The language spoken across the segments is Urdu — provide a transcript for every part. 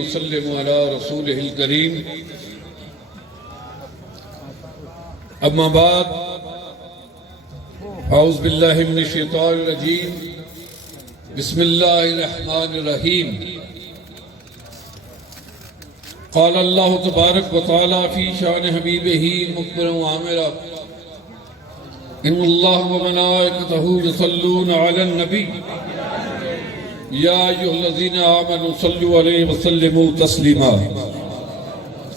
وسلم على رسوله الكريم اما بعد اعوذ باللہ من الشیطان الرجیم بسم اللہ الرحمن الرحیم قال اللہ تبارک و تعالی فی شان حبیبہ مخبرا وعامرا ان اللہ وملائکتہ یصلون علی النبی یا ایھا الذین آمنوا صلوا علیہ وسلموا تسلیما۔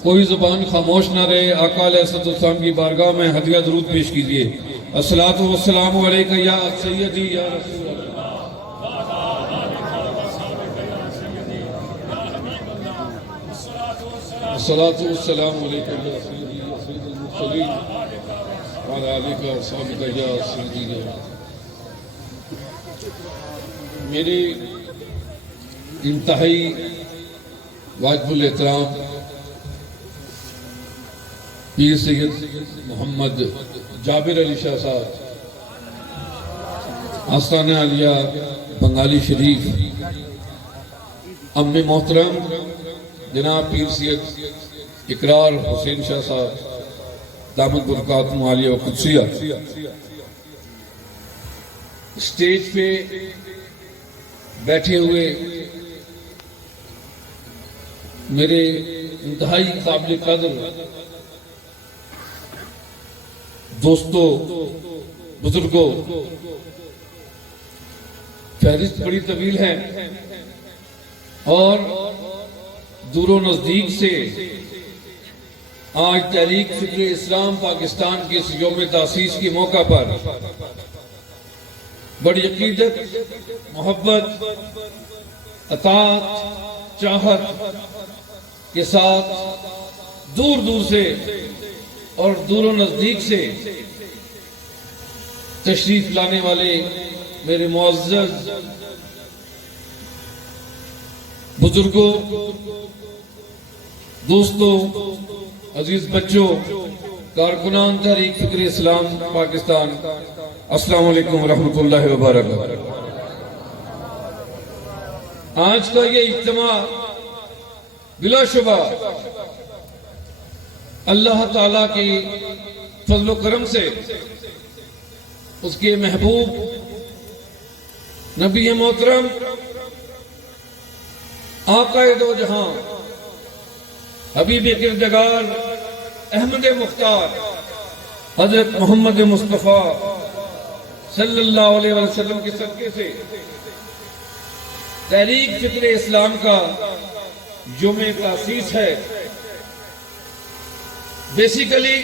کوئی زبان خاموش نہ رہے، آقا علیہ السلام کی بارگاہ میں ہدیہ درود پیش کیجئے۔ الصلاۃ والسلام علیکہ یا سیدی یا رسول اللہ۔ الصلاۃ والسلام علیکہ یا سیدی یا سید المرسلین وعلی آلہ وصحبہ یا سیدی یا میرے انتہائی واجب الاحترام پیر سید محمد جابر علی شاہ صاحب آستانہ عالیہ بنگالی شریف، ام محترم جناب پیر سید اقرار حسین شاہ صاحب دامت برکاتہم عالیہ و قدسیہ، اسٹیج پہ بیٹھے ہوئے میرے انتہائی قابل قدر دوستوں، بزرگوں، فہرست بڑی طویل ہے اور دور و نزدیک سے آج تحریک فکر اسلام پاکستان کے اس یوم تاسیس کے موقع پر بڑی عقیدت، محبت، اطاعت، چاہت کے ساتھ دور دور سے اور دور و نزدیک سے تشریف لانے والے میرے معزز بزرگوں، دوستوں، عزیز بچوں، کارکنان تحریک فکر اسلام پاکستان، السلام علیکم ورحمۃ اللہ وبرکاتہ۔ آج کا یہ اجتماع بلا شبہ اللہ تعالیٰ کی فضل و کرم سے اس کے محبوب نبی محترم آقا دو جہاں حبیب کردگار احمد مختار حضرت محمد مصطفیٰ صلی اللہ علیہ وسلم کے صدقے سے تحریک فکر اسلام کا یوم تاسیس ہے۔ بیسیکلی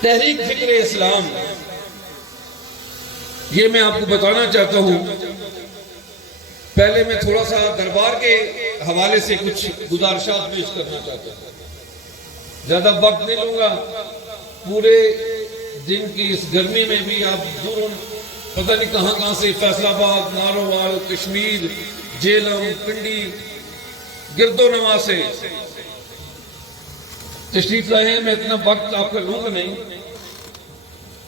تحریک فکر اسلام، یہ میں آپ کو بتانا چاہتا ہوں، پہلے میں تھوڑا سا دربار کے حوالے سے کچھ گزارشات پیش کرنا چاہتا ہوں، زیادہ وقت نہیں لوں گا۔ پورے دن کی اس گرمی میں بھی آپ دور پتہ نہیں کہاں کہاں سے، فیصل آباد، نارووال، کشمیر، جیلم، پنڈی، گرد و نواح سے تشریف لائے ہیں۔ میں اتنا وقت آپ کا لوں گا نہیں۔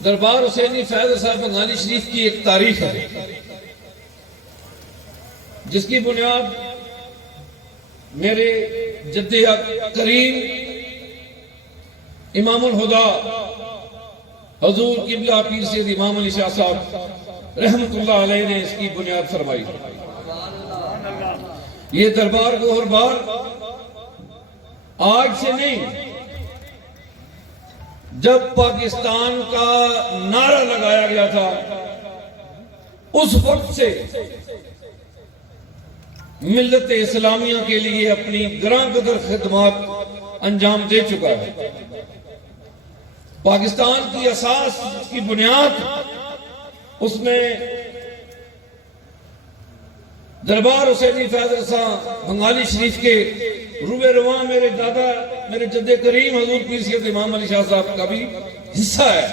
دربار حسینی فیض صاحب بنگالی شریف کی ایک تاریخ ہے جس کی بنیاد میرے جد کریم امام الہدیٰ حضور قبلہ پیر سید امام علی شاہ صاحب رحمت اللہ علیہ نے اس کی بنیاد فرمائی۔ یہ دربار کو ہر بار آج سے نہیں، جب پاکستان کا نعرہ لگایا گیا تھا اس وقت سے ملت اسلامیہ کے لیے اپنی گراں قدر خدمات انجام دے چکا ہے۔ پاکستان کی اساس کی بنیاد اس میں دربار حسینی فیض رساں بنگالی شریف کے روبے رواں میرے دادا، میرے جد کریم حضور پیر سید امام علی شاہ صاحب کا بھی حصہ ہے۔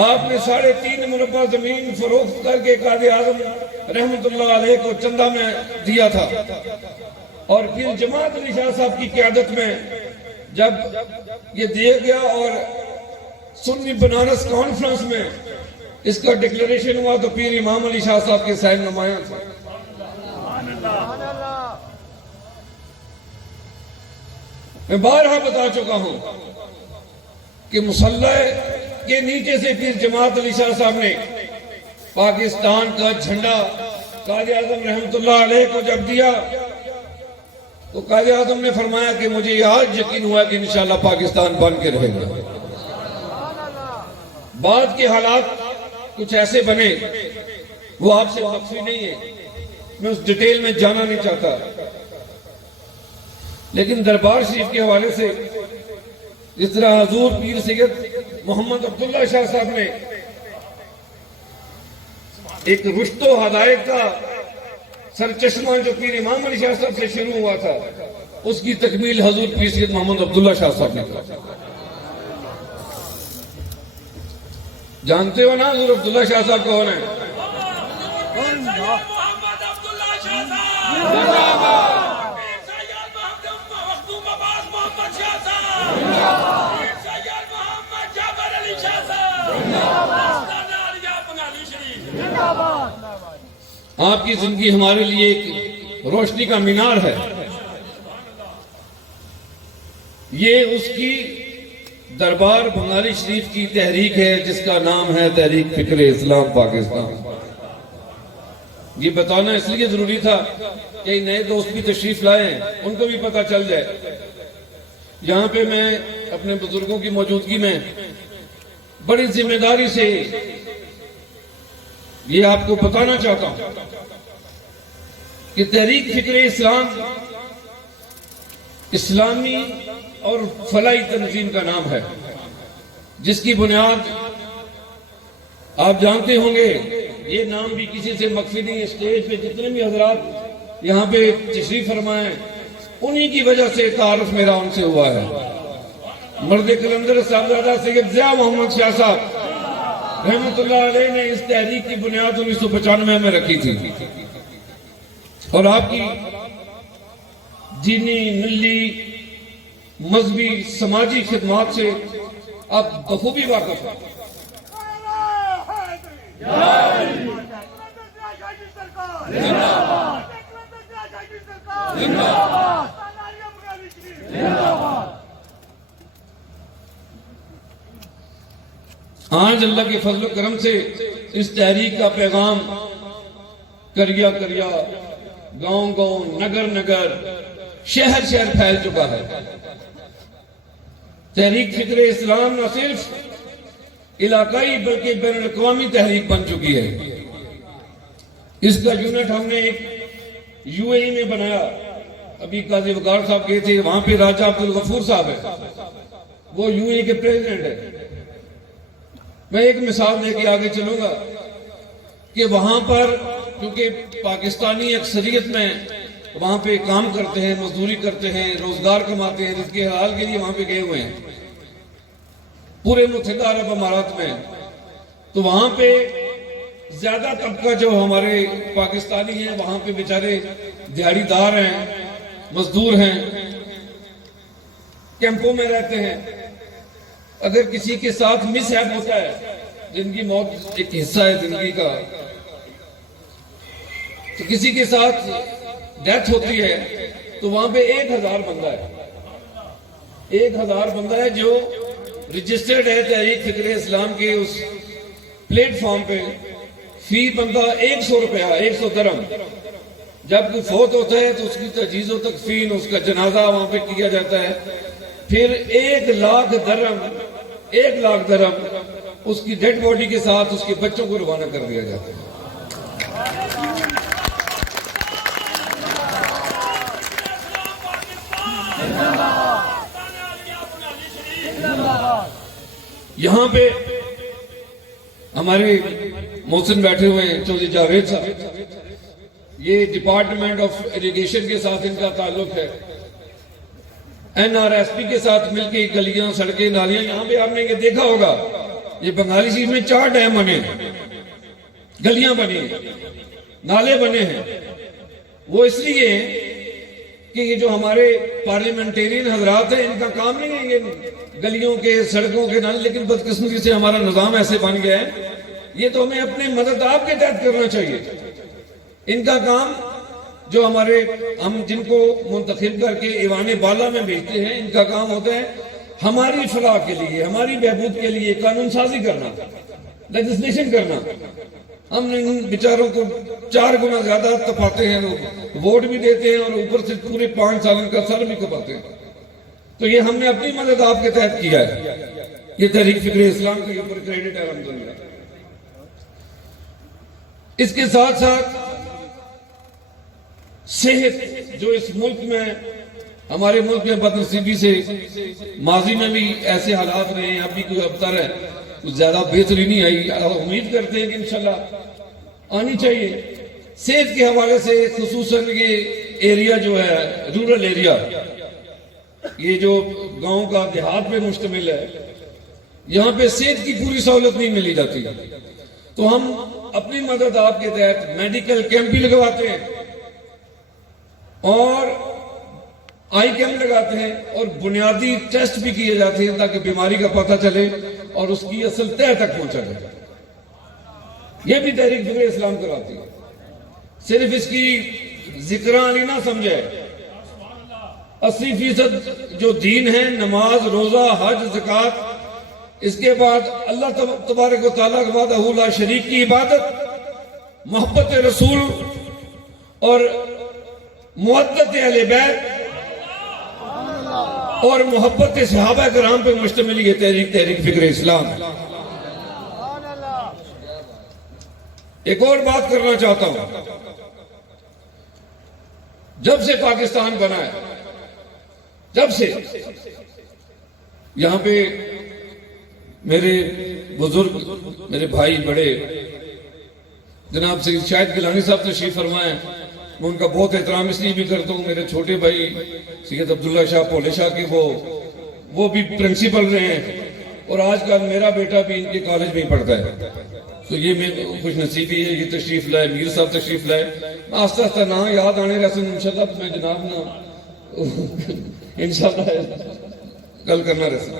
آپ نے 3.5 مربع زمین فروخت کر کے قائد اعظم رحمت اللہ علیہ کو چندہ میں دیا تھا، اور پھر جماعت علی شاہ صاحب کی قیادت میں جب یہ دیا گیا اور سنی بنارس کانفرنس میں اس کا ڈکلریشن ہوا تو پیر امام علی شاہ صاحب کے سائن نمایاں تھے. میں بارہا بتا چکا ہوں کہ مصلی کے نیچے سے پیر جماعت علی شاہ صاحب نے پاکستان کا جھنڈا قائد اعظم رحمت اللہ علیہ کو جب دیا تو قائد اعظم نے فرمایا کہ مجھے یہ آج یقین ہوا کہ انشاءاللہ پاکستان بن کے رہے گا. بعد کے حالات کچھ ایسے بنے وہ آپ سے مخفی نہیں ہے, میں اس ڈیٹیل میں جانا نہیں چاہتا, لیکن دربار شریف کے حوالے سے جس طرح حضور پیر سید محمد عبداللہ شاہ صاحب نے ایک رشد و ہدایت کا سرچشمہ جو پیر امام علی شاہ صاحب سے شروع ہوا تھا اس کی تکمیل حضور پیر سید محمد عبداللہ شاہ صاحب نے کیا. جانتے ہو نا حضور عبداللہ شاہ صاحب کون ہیں؟ محمد عبداللہ شاہ صاحب سید محمد شاہ صاحب سید محمد جعفر علی شاہ صاحب بنگالی شریف. آپ کی زندگی ہمارے لیے ایک روشنی کا مینار ہے. یہ اس کی دربار بنگالی شریف کی تحریک ہے جس کا نام ہے تحریک فکر اسلام پاکستان. یہ بتانا اس لیے ضروری تھا کہ نئے دوست بھی تشریف لائے ہیں, ان کو بھی پتہ چل جائے. یہاں پہ میں اپنے بزرگوں کی موجودگی میں بڑی ذمہ داری سے یہ آپ کو بتانا چاہتا ہوں کہ تحریک فکر اسلام اسلامی اور فلاحی تنظیم کا نام ہے جس کی بنیاد آپ جانتے ہوں گے. یہ نام بھی کسی سے مخفی نہیں ہے. اسٹیج پہ جتنے بھی حضرات یہاں پہ تشریف فرمائے انہی کی وجہ سے تعارف میرا ان سے ہوا ہے. مرد قلندر صاحبزادہ سید ضیاء محمد شاہ صاحب رحمت اللہ علیہ نے اس تحریک کی بنیاد 1995 میں رکھی تھی, اور آپ کی دینی ملی مذہبی سماجی خدمات سے آپ بخوبی واقف ہیں. آج اللہ کے فضل و کرم سے اس تحریک کا پیغام کریا کریا, گاؤں گاؤں, نگر نگر, شہر شہر پھیل چکا ہے. تحریک فکر اسلام نہ صرف علاقائی بلکہ بین الاقوامی تحریک بن چکی ہے. اس کا یونٹ ہم نے ایک یو اے ای میں بنایا. ابھی قاضی وقار صاحب گئے تھے, وہاں پہ راجہ عبدالغفور صاحب ہے, وہ یو اے ای کے پریزیڈنٹ ہے. میں ایک مثال دے کے آگے چلوں گا کہ وہاں پر کیونکہ پاکستانی اکثریت میں وہاں پہ کام کرتے ہیں, مزدوری کرتے ہیں, روزگار کماتے ہیں, رزق حلال کے لیے وہاں پہ گئے ہوئے ہیں پورے متحدہ عرب امارات میں. تو وہاں پہ زیادہ طبقہ جو ہمارے پاکستانی ہیں وہاں پہ بیچارے دیہڑی دار ہیں, مزدور ہیں, کیمپوں میں رہتے ہیں. اگر کسی کے ساتھ مس ہیپ ہوتا ہے, جن کی موت ایک حصہ ہے زندگی کا, تو کسی کے ساتھ ڈیتھ ہوتی ہے تو وہاں پہ 1000 بندہ ہے, 1000 بندہ ہے جو رجسٹرڈ ہے تحریک فکر اسلام کے اس پلیٹ فارم پہ. فی بندہ 100 روپیہ, 100 درہم. جب کوئی فوت ہوتا ہے تو اس کی تجہیز و تکفین, اس کا جنازہ وہاں پہ کیا جاتا ہے. پھر 1,00,000 درہم, 1,00,000 درہم اس کی ڈیڈ باڈی کے ساتھ اس کے بچوں کو روانہ کر دیا جاتا ہے. یہاں پہ ہمارے محسن بیٹھے ہوئے ہیں, چودھری جاوید صاحب, یہ ڈپارٹمنٹ آف ایریگیشن کے ساتھ ان کا تعلق ہے. NRSP کے ساتھ مل کے گلیاں, سڑکیں, نالیاں, یہاں پہ آپ نے یہ دیکھا ہوگا یہ بنگالی شریف میں 4 ڈیم بنے ہیں, گلیاں بنی ہیں, نالے بنے ہیں. وہ اس لیے کہ یہ جو ہمارے پارلیمنٹیرین حضرات ہیں ان کا کام نہیں ہے یہ گلیوں کے, سڑکوں کے, نالے, لیکن بدقسمتی سے ہمارا نظام ایسے بن گیا ہے یہ تو ہمیں اپنے مدد آپ کے تحت کرنا چاہیے. ان کا کام جو ہم جن کو منتخب کر کے ایوان بالا میں بھیجتے ہیں، ان کا کام ہوتا ہے ہماری فلاح کے لیے، ہماری بہبود کے لیے قانون سازی کرنا، لیجسلیشن کرنا. ہم ان بیچاروں کو 4 گنا زیادہ تپاتے ہیں، ووٹ بھی دیتے ہیں اور اوپر سے پورے 5 سال کا سر بھی کپاتے ہیں. تو یہ ہم نے اپنی مدد آپ کے تحت کیا ہے. یہ تحریک فکر اسلام کے اوپر کریڈٹ ہے الحمدللہ. اس کے ساتھ ساتھ صحت، جو اس ملک میں، ہمارے ملک میں بدنصیبی سے ماضی میں بھی ایسے حالات رہے ہیں، اب بھی کوئی ابتر ہے، کچھ زیادہ بہتری نہیں آئی. امید کرتے ہیں کہ انشاءاللہ آنی چاہیے. صحت کے حوالے سے خصوصاً یہ ایریا جو ہے، رورل ایریا، یہ جو گاؤں کا دیہات پہ مشتمل ہے، یہاں پہ صحت کی پوری سہولت نہیں ملی جاتی. تو ہم اپنی مدد آپ کے تحت میڈیکل کیمپ بھی لگواتے ہیں اور آئی کیمپ لگاتے ہیں اور بنیادی ٹیسٹ بھی کیے جاتے ہیں تاکہ بیماری کا پتہ چلے اور اس کی اصل تہ تک پہنچا جائے. یہ بھی تحریک فکر اسلام کراتی ہے. صرف اس کی ذکرانی نہ سمجھے. 80% جو دین ہے، نماز، روزہ، حج، زکوٰۃ، اس کے بعد اللہ تبارک و تعالیٰ کے بعد لا شریک کی عبادت، محبت رسول اور محبت اہل بیت اور محبت صحابہ کرام پہ مشتمل یہ تحریک فکر اسلام. ایک اور بات کرنا چاہتا ہوں. جب سے پاکستان بنا ہے، جب سے یہاں پہ میرے بزرگ، میرے بھائی بڑے جناب سید شاہد گیلانی صاحب تشریف فرمائے، میں ان کا بہت احترام اس لیے بھی کرتا ہوں. میرے چھوٹے بھائی سید عبداللہ شاہ پولے شاہ کے وہ بھی پرنسپل رہے ہیں اور آج کل میرا بیٹا بھی ان کے کالج میں ہی پڑھتا ہے. تو یہ میں خوش نصیبی ہے، یہ تشریف لائے، میر صاحب تشریف لائے. آہستہ آہستہ نہ یاد آنے رسم انشاءاللہ میں جناب نا انشاءاللہ کل کرنا رسم.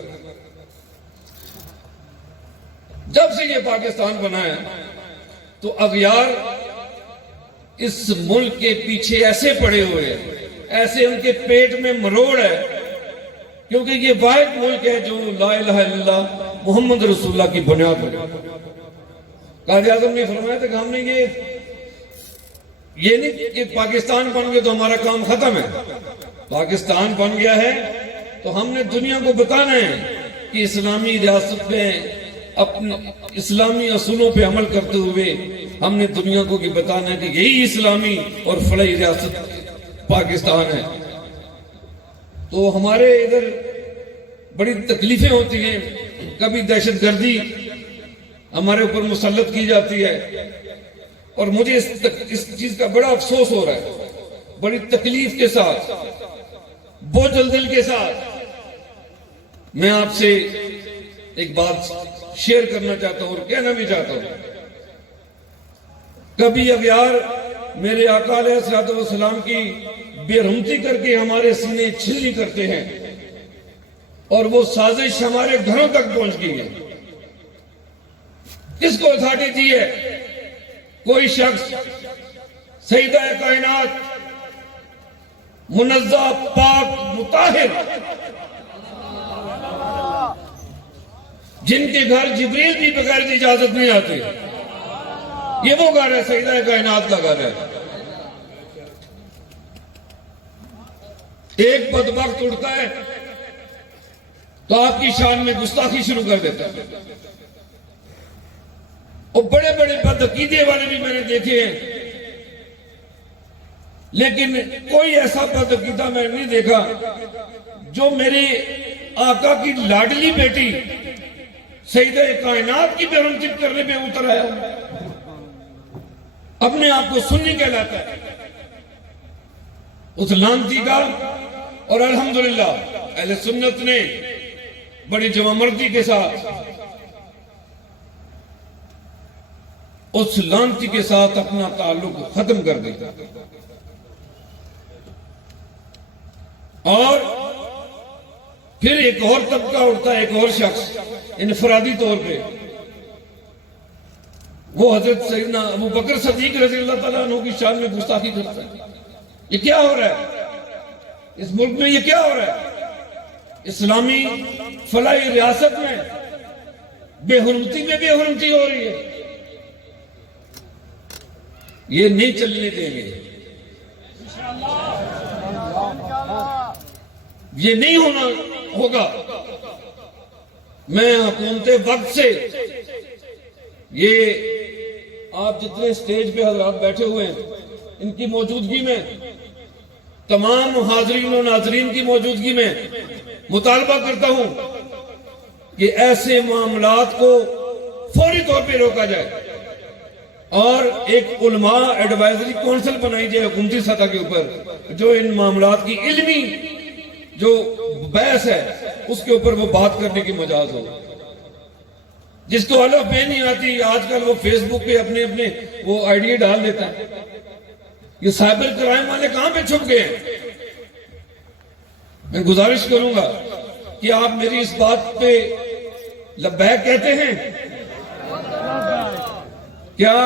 جب سے یہ پاکستان بنا ہے تو اغیار اس ملک کے پیچھے ایسے پڑے ہوئے ہیں، ایسے ان کے پیٹ میں مروڑ ہے، کیونکہ یہ واحد ملک ہے جو لا الہ الا اللہ محمد رسول اللہ کی بنیاد ہے. قائد اعظم نے فرمایا تھا کہ ہم نے یہ نہیں کہ پاکستان بن گیا تو ہمارا کام ختم ہے. پاکستان بن گیا ہے تو ہم نے دنیا کو بتانا ہے کہ اسلامی ریاست میں اپنے اسلامی اصولوں پہ عمل کرتے ہوئے ہم نے دنیا کو بتانا ہے کہ یہی اسلامی اور فلاحی ریاست پاکستان ہے. تو ہمارے ادھر بڑی تکلیفیں ہوتی ہیں. کبھی دہشت گردی ہمارے اوپر مسلط کی جاتی ہے اور مجھے اس چیز کا بڑا افسوس ہو رہا ہے. بڑی تکلیف کے ساتھ، بوجھل دل کے ساتھ میں آپ سے ایک بات شیئر کرنا چاہتا ہوں اور کہنا بھی چاہتا ہوں. کبھی اغیار میرے آقا علیہ الصلوۃ والسلام کی بے رحمتی کر کے ہمارے سینے چھلنی کرتے ہیں اور وہ سازش ہمارے گھروں تک پہنچ گئی ہے. کس کو اتھارٹی دی ہے؟ کوئی شخص سیدہ کائنات منزہ پاک مطہر جن کے گھر جبریل بھی بغیر اجازت نہیں آتے، یہ وہ گھر ہے، سیدہ کائنات کا گھر ہے. ایک بدبخت اٹھتا ہے تو آپ کی شان میں گستاخی شروع کر دیتا ہے. اور بڑے بڑے بدعقیدے والے بھی میں نے دیکھے ہیں، لیکن کوئی ایسا بدعقیدہ میں نہیں دیکھا جو میرے آقا کی لاڈلی بیٹی سیدہ کائنات کی بے رحمتی کرنے پہ اتر آیا. اپنے آپ کو سنی کہلاتا ہے اس لانتی کا. اور الحمدللہ اہل سنت نے بڑی جوان مردی کے ساتھ اس لانتی کے ساتھ اپنا تعلق ختم کر دیا. اور پھر ایک اور طبقہ اٹھتا ہے، ایک اور شخص انفرادی طور پہ وہ حضرت سیدنا ابو بکر صدیق رضی اللہ تعالیٰ عنہ کی شان میں گستاخی کرتا ہے. یہ کیا ہو رہا ہے اس ملک میں؟ یہ کیا ہو رہا ہے؟ اسلامی فلاحی ریاست میں بے حرمتی میں بے حرمتی ہو رہی ہے. یہ نہیں چلنے دیں گے، یہ نہیں ہوگا. میں حکومت وقت سے، یہ آپ جتنے سٹیج پہ حضرات بیٹھے ہوئے ہیں ان کی موجودگی میں، تمام حاضرین و ناظرین کی موجودگی میں مطالبہ کرتا ہوں کہ ایسے معاملات کو فوری طور پہ روکا جائے اور ایک علماء ایڈوائزری کونسل بنائی جائے حکومتی سطح کے اوپر، جو ان معاملات کی علمی جو بحث ہے اس کے اوپر وہ بات کرنے کی مجاز ہو. جس کو الف بے نہیں آتی آج کل وہ فیس بک پہ اپنے وہ آئیڈیا ڈال دیتا ہے. یہ سائبر کرائم والے کہاں پہ چھپ گئے ہیں؟ میں گزارش کروں گا کہ آپ میری اس بات پہ لبیک کہتے ہیں. کیا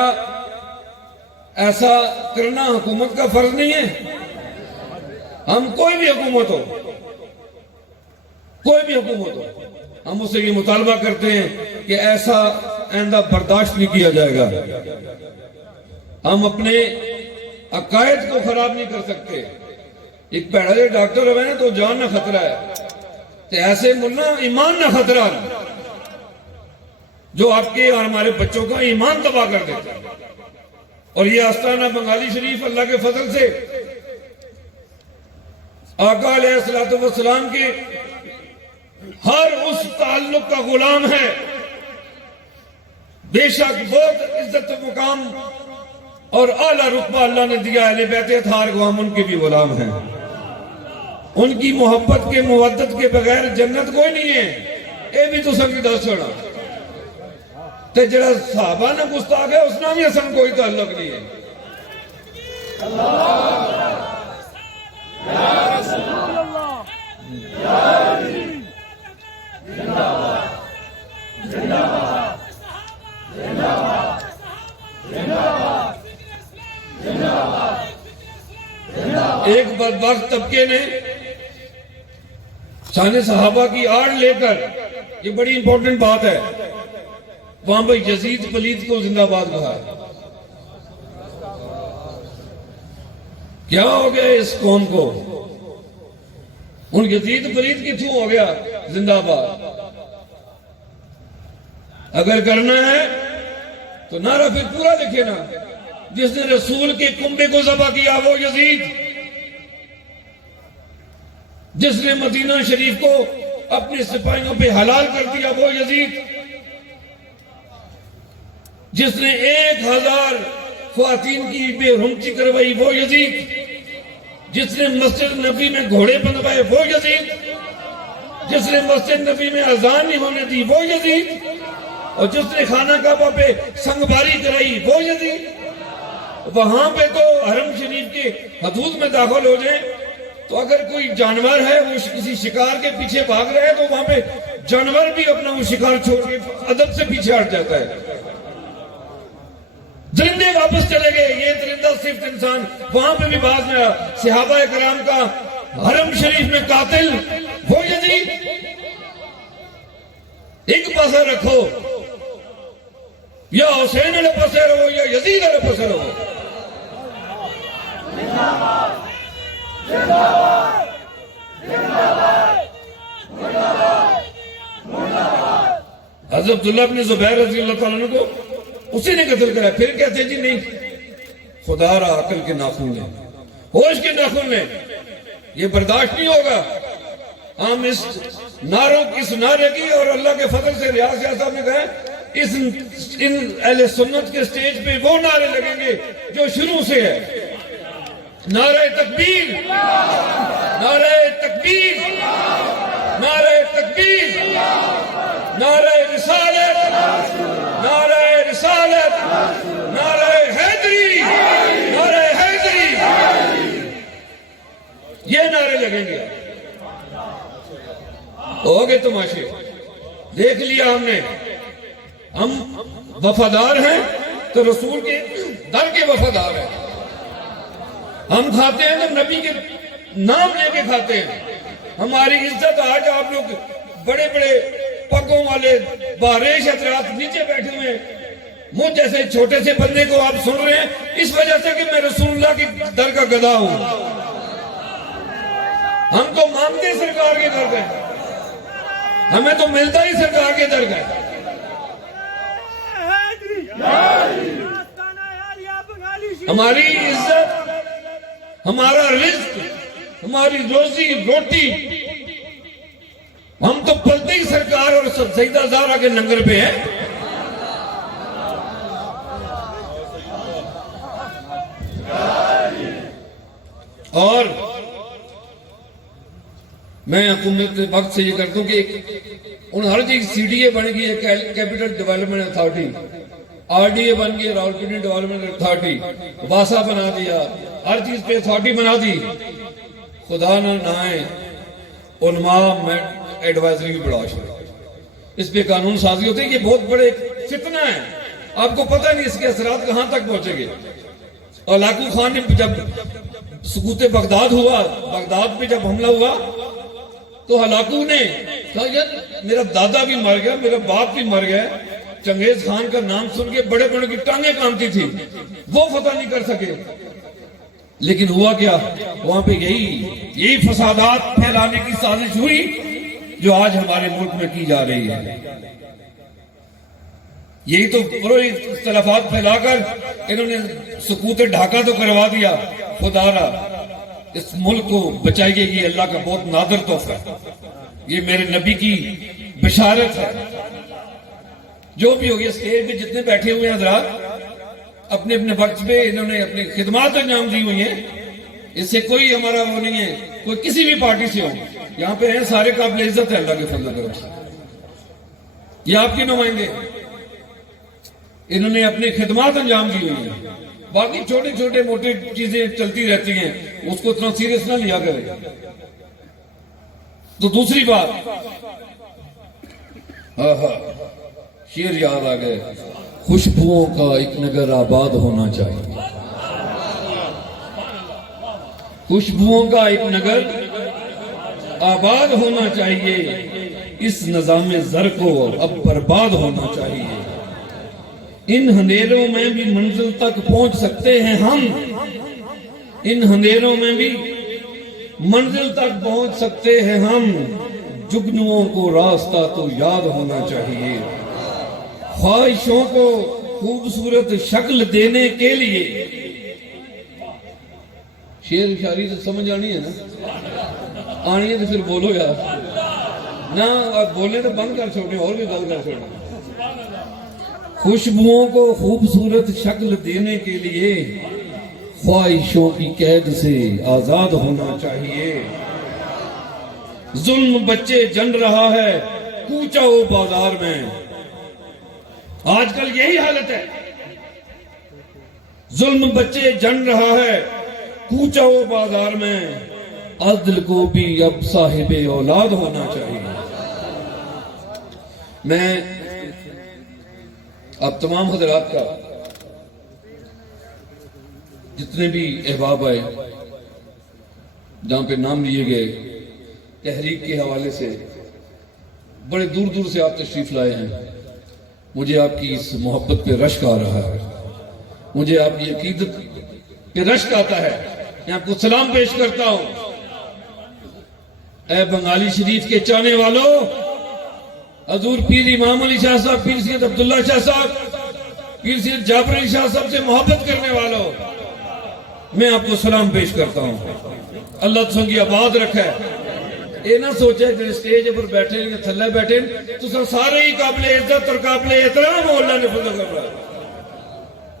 ایسا کرنا حکومت کا فرض نہیں ہے؟ ہم کوئی بھی حکومت ہو، ہم اس سے یہ مطالبہ کرتے ہیں کہ ایسا آئندہ برداشت نہیں کیا جائے گا. ہم اپنے عقائد کو خراب نہیں کر سکتے. ایک پیڑا جے ڈاکٹر ہوئے نا تو جان نہ خطرہ ہے، تو ایسے ملنا ایمان نہ خطرہ ہے جو آپ کے اور ہمارے بچوں کا ایمان تباہ کر دیتا ہے. اور یہ آستانہ بنگالی شریف اللہ کے فضل سے آقا علیہ الصلوۃ والسلام کے ہر اس تعلق کا غلام ہے. بے شک بہت عزت و مقام اور اعلیٰ رتبہ اللہ نے دیا اہل بیت اطہار کو، ہم ان کے بھی غلام ہیں. ان کی محبت کے مودت کے بغیر جنت کوئی نہیں ہے. اے بھی تو سب کی دس چھوڑا تے جڑا صحابہ نے گستاخ ہے اس نام اصل کوئی تعلق نہیں ہے. ایک بدبخت طبقے نے شان صحابہ کی آڑ لے کر، یہ بڑی امپورٹنٹ بات ہے، وہاں پہ یزید پلید کو زندہ باد کہا ہے. کیا ہو گیا اس قوم کو؟ ان یزید پلید کتوں ہو گیا زندہ باد؟ اگر کرنا ہے تو نعرہ پھر پورا لکھے نا. جس نے رسول کے کنبے کو ذبح کیا وہ یزید، جس نے مدینہ شریف کو اپنے سپاہیوں پہ حلال کر دیا وہ یزید، جس نے 1000 خواتین کی بے حرمتی کروائی وہ یزید، جس نے مسجد نبی میں گھوڑے بنوائے وہ یزید، جس نے مسجد نبی میں اذان نہیں ہونے دی وہ یزید، اور جس نے خانہ کعبہ پہ سنگباری کرائی وہ یزید. وہاں پہ تو حرم شریف کے حدود میں داخل ہو جائیں تو اگر کوئی جانور ہے وہ کسی شکار کے پیچھے بھاگ رہا ہے تو وہاں پہ جانور بھی اپنا وہ شکار چھوڑ کے ادب سے پیچھے ہٹ جاتا ہے. درندے واپس چلے گئے، یہ درندہ صرف انسان. وہاں پہ بھی بعض میں صحابہ کرام کا حرم شریف میں قاتل وہ یزید. ایک پاسا رکھو، یا حسین علیہ پاسے رہو یا یزید علیہ پاسے رہو. حضرت عبداللہ بن زبیر رضی اللہ تعالیٰ عنہ کو اسی نے قتل کرا. پھر کہتے ہیں جی نہیں، خدا را عقل کے ناخن لیں، ہوش کے ناخن لیں، یہ برداشت نہیں ہوگا. ہم اس نعرے کی اور اللہ کے فضل سے ریاض شاہ صاحب نے کہا ان اہل سنت کے سٹیج پہ وہ نعرے لگیں گے جو شروع سے ہے. نعرہ تکبیر، نعرہ تکبیر، نعرہ تکبیر، نعرہ رسالت، نعرہ رسالت، نعرہ حیدری، نعرہ حیدری، یہ نعرے لگیں گے. ہو گئے تماشے، دیکھ لیا ہم نے. ہم وفادار ہیں تو رسول کے در کے وفادار ہیں. ہم کھاتے ہیں تو نبی کے نام لے کے کھاتے ہیں. ہماری عزت آج آپ لوگ بڑے بڑے پگوں والے باریش حضرات نیچے بیٹھے ہوئے ہیں، مجھ جیسے چھوٹے سے بندے کو آپ سن رہے ہیں اس وجہ سے کہ میں رسول اللہ کی در کا گدا ہوں. ہم تو مانگتے سرکار کے در کا، ہمیں تو ملتا ہی سرکار کے در کا. ہماری عزت، ہمارا رزق، ہماری روزی روٹی، ہم تو پلتے ہی سرکار اور سیدہ زہرا کے لنگر پہ ہیں. اور میں حکومت وقت سے یہ کرتا ہوں کہ ان ہر چیز سی ڈی اے بن گئی ہے، capital development authority, R D A بن گئی، راولپنڈی ڈیولپمنٹ اتھارٹی، واسا بنا دیا، ہر چیز پہ اتھارٹی بنا دی. خدا نہ نائے علماء ایڈوائزری بھی بڑھا شروع، اس پہ قانون سازی ہوتی ہے. یہ بہت بڑے فتنہ ہے، آپ کو پتہ نہیں اس کے اثرات کہاں تک پہنچے گے. اور ہلاکو خان نے جب سقوط بغداد ہوا، بغداد پہ جب حملہ ہوا تو ہلاکو نے کہا یار میرا دادا بھی مر گیا، میرا باپ بھی مر گیا. چنگیز خان کا نام سن کے بڑے بڑے کی ٹانگیں کامتی تھی، وہ فتح نہیں کر سکے. لیکن ہوا کیا؟ وہاں پہ یہی فسادات پھیلانے کی سازش ہوئی جو آج ہمارے ملک میں کی جا رہی ہے. یہی تو پورے اختلافات پھیلا کر انہوں نے سقوط ڈھاکہ تو کروا دیا. خدا را اس ملک کو بچائیے، یہ اللہ کا بہت نادر تحفہ ہے، یہ میرے نبی کی بشارت ہے. جو بھی ہوگی اسٹیج پہ جتنے بیٹھے ہوئے ہیں حضرات اپنے اپنے وقت پہ انہوں نے اپنی خدمات انجام دی ہوئی ہیں. اس سے کوئی ہمارا وہ نہیں ہے، کوئی کسی بھی پارٹی سے ہو، یہاں پہ ہیں سارے قابل عزت ہے اللہ کے فضل و کرم سے. یہ آپ کے نمائندے، انہوں نے اپنی خدمات انجام دی ہوئی ہیں. باقی چھوٹے چھوٹے موٹے چیزیں چلتی رہتی ہیں، اس کو اتنا سیریس نہ لیا کرے. تو دوسری بات، شعر یاد آ گئے، خوشبوؤں کا ایک نگر آباد ہونا چاہیے. خوشبوؤں کا ایک نگر آباد ہونا چاہیے، اس نظام زر کو اب برباد ہونا چاہیے. ان اندھیروں میں بھی منزل تک پہنچ سکتے ہیں ہم، ان اندھیروں میں بھی منزل تک پہنچ سکتے ہیں ہم. جگنوؤں کو راستہ تو یاد ہونا چاہیے، خواہشوں کو خوبصورت شکل دینے کے لیے. شعر شاعری تو سمجھ آنی ہے نا، آنی ہے تو پھر بولو یار، نہ آپ بولیں تو بند کر چھوڑیں اور بھی گل کر چھوڑیں. خوشبوؤں کو خوبصورت شکل دینے کے لیے خواہشوں کی قید سے آزاد ہونا چاہیے. ظلم بچے جن رہا ہے کوچہ و بازار میں، آج کل یہی حالت ہے. ظلم بچے جن رہا ہے کوچہ و بازار میں، عدل کو بھی اب صاحب اولاد ہونا چاہیے. میں اب تمام حضرات کا، جتنے بھی احباب آئے جہاں پہ نام لیے گئے، تحریک کے حوالے سے بڑے دور دور سے آپ تشریف لائے ہیں. مجھے آپ کی اس محبت پہ رشک آ رہا ہے، مجھے آپ کی عقیدت پہ رشک آتا ہے. میں آپ کو سلام پیش کرتا ہوں. اے بنگالی شریف کے چاہنے والوں، حضور پیر امام علی شاہ صاحب، پیر سید عبداللہ شاہ صاحب، پیر سید جعفر علی شاہ صاحب سے محبت کرنے والوں، میں آپ کو سلام پیش کرتا ہوں. اللہ تسنگی آباد رکھے. یہ نہ سوچے کہ اسٹیج پر بیٹھے یا تھلے بیٹھے تو سارے ہی قابل عزت اور قابل احترام ہو. اللہ نے فضل کر رہا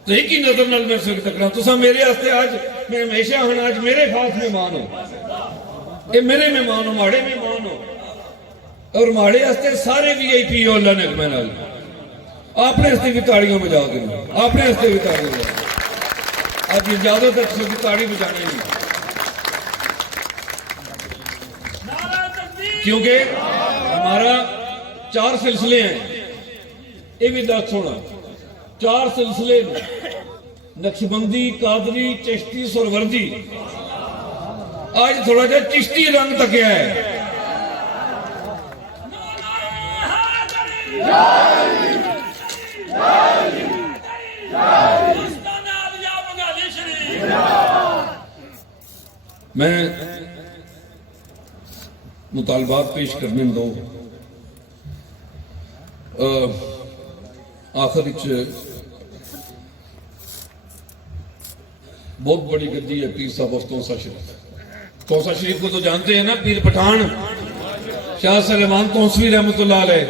تو ایک ہی نظر نال میں سکتا کرنا. تو میرے ہستے آج میں ہمیشہ ہوں، آج میرے خاص مہمان ہو، یہ میرے مہمان ہو، ماڑے مہمان ہو. اور ماڑے ہستے سارے بھی آئی پی ہو. اللہ نے میں نال اپنے ہستے بھی تاڑیوں بجا دینا، اپنے ہستے بھی تاڑیوں بجا. اب اجازت ہے کسی کی تاڑی بجانے کی، کیونکہ ہمارا 4 سلسلے ہیں. یہ بھی دس سونا 4 سلسلے میں نقشبندی، قادری، چشتی، سہروردی، آج تھوڑا جا چشتی رنگ تک ہے. میں مطالبات پیش کرنے دو. آخر بہت بڑی گدی ہے پیر صاحب آف تونسا شریف. تونسا شریف کو تو جانتے ہیں نا، پیر پٹھان شاہ سلیمان تونسوی رحمۃ اللہ علیہ.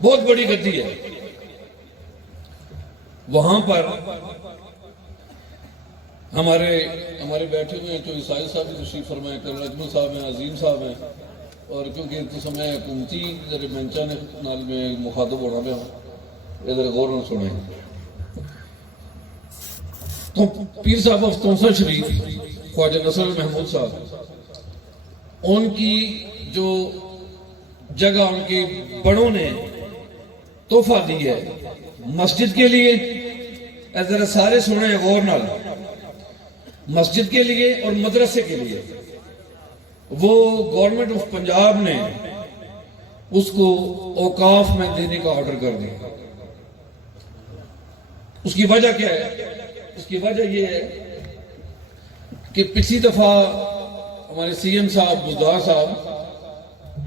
بہت بڑی گدی ہے. وہاں پر ہمارے بیٹھے ہوئے ہیں تو عیسائی صاحب بھی تشریف فرمائے، کرن اجمل صاحب ہیں، عظیم صاحب ہیں، اور کیونکہ تو سمے حکومتی ذرا منچا نے نال میں مخاطب ہونا پہ ہوں، ادھر غور نہ سنیں. تو پیر صاحب آف تونسا شریف خواجہ نصر محمود صاحب، ان کی جو جگہ ان کے بڑوں نے تحفہ دی ہے مسجد کے لیے، ذرا سارے سنیں غور نال، مسجد کے لیے اور مدرسے کے لیے، وہ گورنمنٹ آف پنجاب نے اس کو اوقاف میں دینے کا آرڈر کر دیا. اس کی وجہ کیا ہے؟ اس کی وجہ یہ ہے کہ پچھلی دفعہ ہمارے سی ایم صاحب بزدار صاحب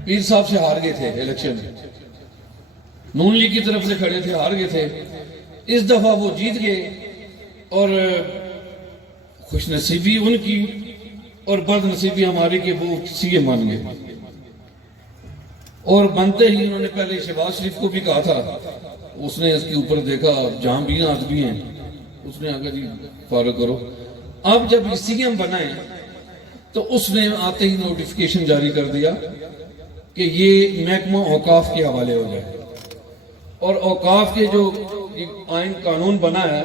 پیر صاحب سے ہار گئے تھے الیکشن میں، نون لیگ کی طرف سے کھڑے تھے، ہار گئے تھے. اس دفعہ وہ جیت گئے، اور خوش نصیبی ان کی اور بد نصیبی ہماری کہ وہ سی ایم بن گئے. اور بنتے ہی انہوں نے پہلے شہباز شریف کو بھی کہا تھا، اس نے اس کے اوپر دیکھا جہاں بھی آدمی ہیں، اس نے آگے جی فارغ کرو. اب جب یہ سی ایم بنا ہے تو اس نے آتے ہی نوٹیفیکیشن جاری کر دیا کہ یہ محکمہ اوقاف کے حوالے ہو جائے. اور اوقاف کے جو آئین قانون بنا ہے،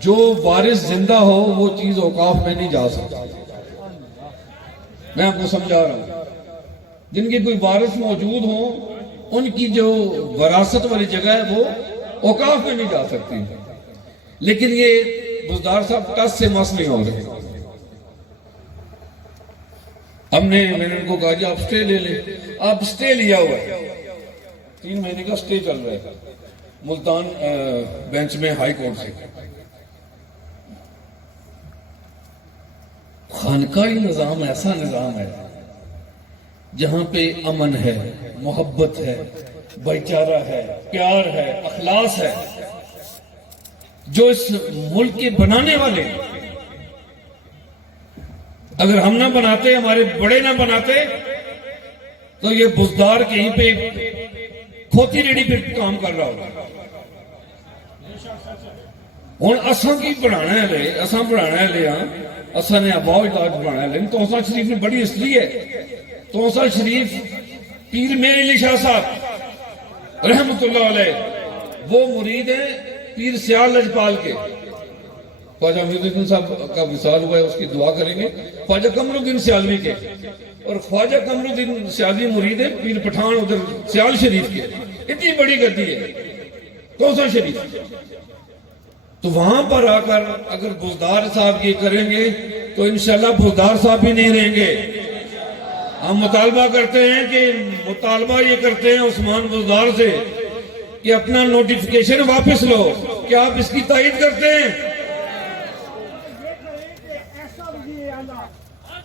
جو وارث زندہ ہو وہ چیز اوقاف میں نہیں جا سکتا. میں آپ کو سمجھا رہا ہوں، جن کے کوئی وارث موجود ہوں ان کی جو وراثت والی جگہ ہے وہ اوقاف میں نہیں جا سکتی. لیکن یہ بزدار صاحب ٹس سے مس نہیں ہو رہے. میں نے ان کو کہا کہ آپ سٹے لے لیں. آپ سٹے لیا ہوا ہے، 3 مہینے کا سٹے چل رہا ہے ملتان بینچ میں ہائی کورٹ سے. خانقاہی نظام ایسا نظام ہے جہاں پہ امن ہے، محبت ہے، بھائی چارہ ہے، پیار ہے، اخلاص ہے. جو اس ملک کے بنانے والے، اگر ہم نہ بناتے، ہمارے بڑے نہ بناتے، تو یہ بزدار کہیں پہ کھوتی ریڑھی پہ کام کر رہا ہوگا. ہوں اساں کی پڑھانا ہے لے، اساں پڑھانا ہے لے، اساں نے آباؤ اجلاس پڑھانا ہے لے. تونسا شریف میں بڑی ہسٹری ہے. تونسا شریف پیر میر علی شاہ صاحب رحمۃ اللہ علیہ وہ مرید ہیں پیر سیال لجپال کے. خواجہ امید الدین صاحب کا وصال ہوا ہے، اس کی دعا کریں گے. خواجہ قمر الدین سیالوی کے، اور خواجہ قمر الدین سیالوی مرید ہے پیر پٹھان ادھر سیال شریف کے. اتنی بڑی گدی ہے تونسا شریف. تو وہاں پر آ کر اگر بزدار صاحب یہ کریں گے تو انشاءاللہ بزدار صاحب بھی نہیں رہیں گے. ہم مطالبہ کرتے ہیں کہ مطالبہ یہ کرتے ہیں عثمان بزدار سے کہ اپنا نوٹیفیکیشن واپس لو. کیا آپ اس کی تائید کرتے ہیں؟ ایسا وزیر اعلیٰ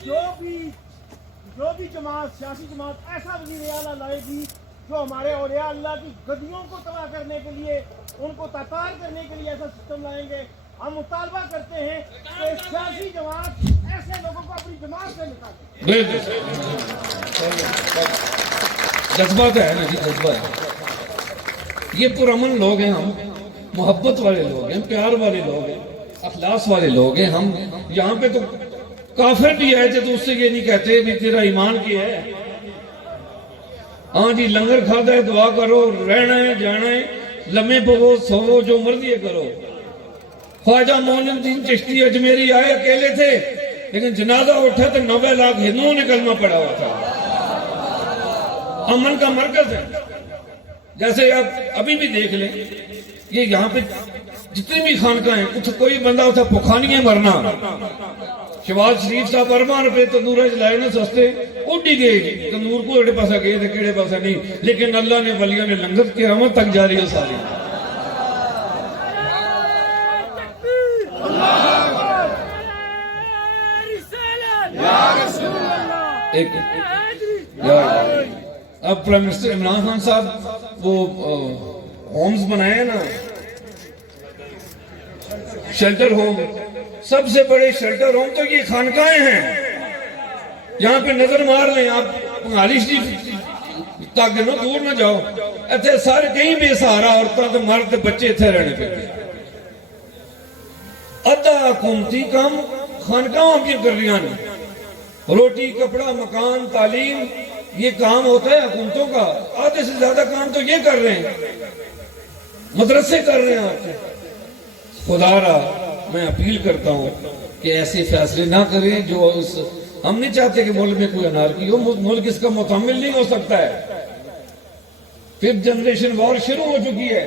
جو بھی جماعت، سیاسی جماعت ایسا وزیر اعلیٰ لائے گی جو ہمارے اولیاء اللہ کی گدیوں کو تباہ کرنے کے لیے، ان کو تاطار کرنے کے لیے ایسا سسٹم لائیں گے. ہم مطالبہ کرتے ہیں کہ سیاسی جماعت ایسے لوگوں کو اپنی جماعت سے نکالے. جذبہ تو ہے نا جی، جذبہ ہے. یہ پرامن لوگ ہیں، ہم محبت والے لوگ ہیں، پیار والے لوگ ہیں، اخلاص والے لوگ ہیں. ہم یہاں پہ تو کافر بھی آئے تھے تو اس سے یہ نہیں کہتے بھی تیرا ایمان کیا ہے. ہاں جی لنگر کھاتا ہے، دعا کرو، رہنا ہے، جانا ہے، لمحے پو سو جو مرضی کرو. خواجہ معین الدین چشتی اجمیری آئے اکیلے تھے، لیکن جنازہ اٹھا تو 90 لاکھ ہندوؤں نے کلمہ پڑھا ہوا تھا. امن کا مرکز ہے. جیسے آپ ابھی بھی دیکھ لیں یہ یہاں پہ جتنی بھی خانقاہ ہیں اتنے کوئی بندہ اتنا بھوکا نہیں ہے مرنا. شہباز شریف صاحب ارباں روپے تندور چلائے نا سستے اڈی گئے تندور کو ایڈے پاسا گئے تھے کیڑے پاسا نہیں, لیکن اللہ نے ولیوں نے لنگر قیامت تک جاری ہے ساری. اب پرائم منسٹر عمران خان صاحب وہ ہومز بنائے ہیں نا, شیلٹر ہوم, سب سے بڑے شیلٹر ہوم تو یہ خانقاہیں ہیں. یہاں پہ نظر مار لیں آپ پنگالی شریف تاکہ نہ دور نہ جاؤ, ایتھے سارے کہیں بے سہارا عورتاں تے مرد بچے ایتھے رہنے پہ. ادھا حکومتی کام خانقاہوں کی کر رہی ہیں, روٹی کپڑا مکان تعلیم یہ کام ہوتا ہے حکومتوں کا. آدھے سے زیادہ کام تو یہ کر رہے ہیں, مدرسے کر رہے ہیں. آپ خدا را میں اپیل کرتا ہوں کہ ایسے فیصلے نہ کریں جو ہم نہیں چاہتے کہ ملک میں کوئی انارکی ہو. ملک اس کا مکمل نہیں ہو سکتا ہے. 5th جنریشن وار شروع ہو چکی ہے.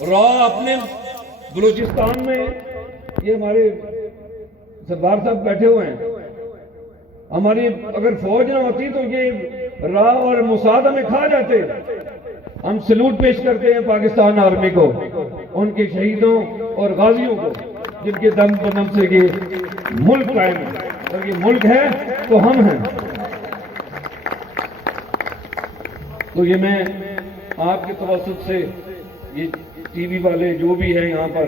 اپنے بلوچستان میں یہ ہمارے سردار صاحب بیٹھے ہوئے ہیں, ہماری اگر فوج نہ ہوتی تو یہ اور موساد ہمیں کھا جاتے. ہم سلوٹ پیش کرتے ہیں پاکستان آرمی کو, ان کے شہیدوں اور غازیوں کو جن کے دم بدم سے یہ ملک قائم ہے. اور یہ ملک ہے تو ہم ہیں. تو یہ میں آپ کے توسط سے یہ ٹی وی والے جو بھی ہیں یہاں پر,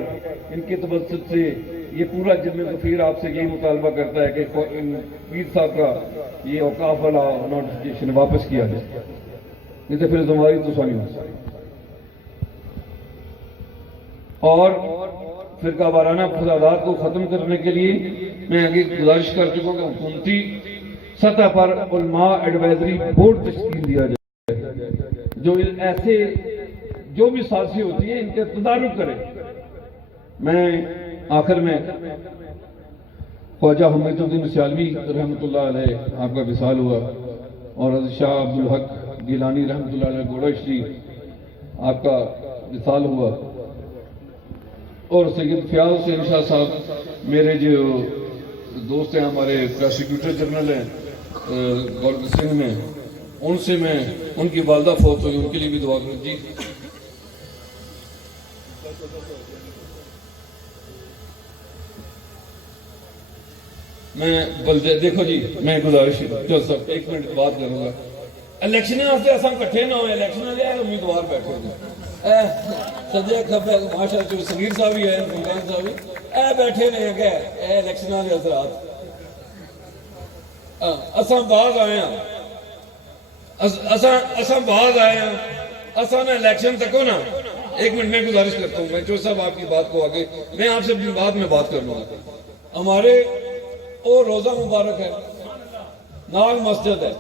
ان کے توسط سے یہ پورا جن غفیر آپ سے یہی مطالبہ کرتا ہے کہ پیر صاحب کا یہ اوقاف والا نوٹیفیکیشن واپس کیا جائے, نہیں تو پھر ہماری تو سانی ہو. اور فرقہ وارانہ فسادات کو ختم کرنے کے لیے میں آگے گزارش کر چکا ہوں کہ حکومتی سطح پر علماء ایڈوائزری بورڈ تشکیل دیا جائے جو ایسے جو بھی سازشیں ہوتی ہیں ان کے تدارک کرے. میں آخر میں خواجہ حمید الدین سیالوی رحمۃ اللہ علیہ آپ کا وصال ہوا, اور حضرت شاہ عبدالحق گیلانی رحمۃ اللہ علیہ گوڑا شریف آپ کا وصال ہوا, اور سید فیاض حسین شاہ صاحب میرے جو دوست ہیں, ہمارے پروسیکیوٹر جنرل ہیں گورنر سنگھ میں, ان سے میں ان کی والدہ فوت ہوئی, ان کے لیے بھی دعا کروں. جی میں دیکھو جی میں گزارش جو سب ایک منٹ بات کروں گا. الیکشن واسطے اساں کٹھے نہ ہوئے, الیکشن دے امیدوار بیٹھے ہوئے سجے کھبے ماشاء اللہ صغیر صاحب بھی ہے, عمران صاحب بھی اے بیٹھے نے کہ اے الیکشن دے اثرات اساں باز آئے ہیں, اساں باز آئے ہیں, اساں نے الیکشن تکو نا. ایک منٹ میں گزارش کرتا ہوں, میں جو صاحب آپ کی بات کو آگے میں آپ سے بعد میں بات کر لوں گا. ہمارے وہ روزہ مبارک ہے, نال مسجد ہے,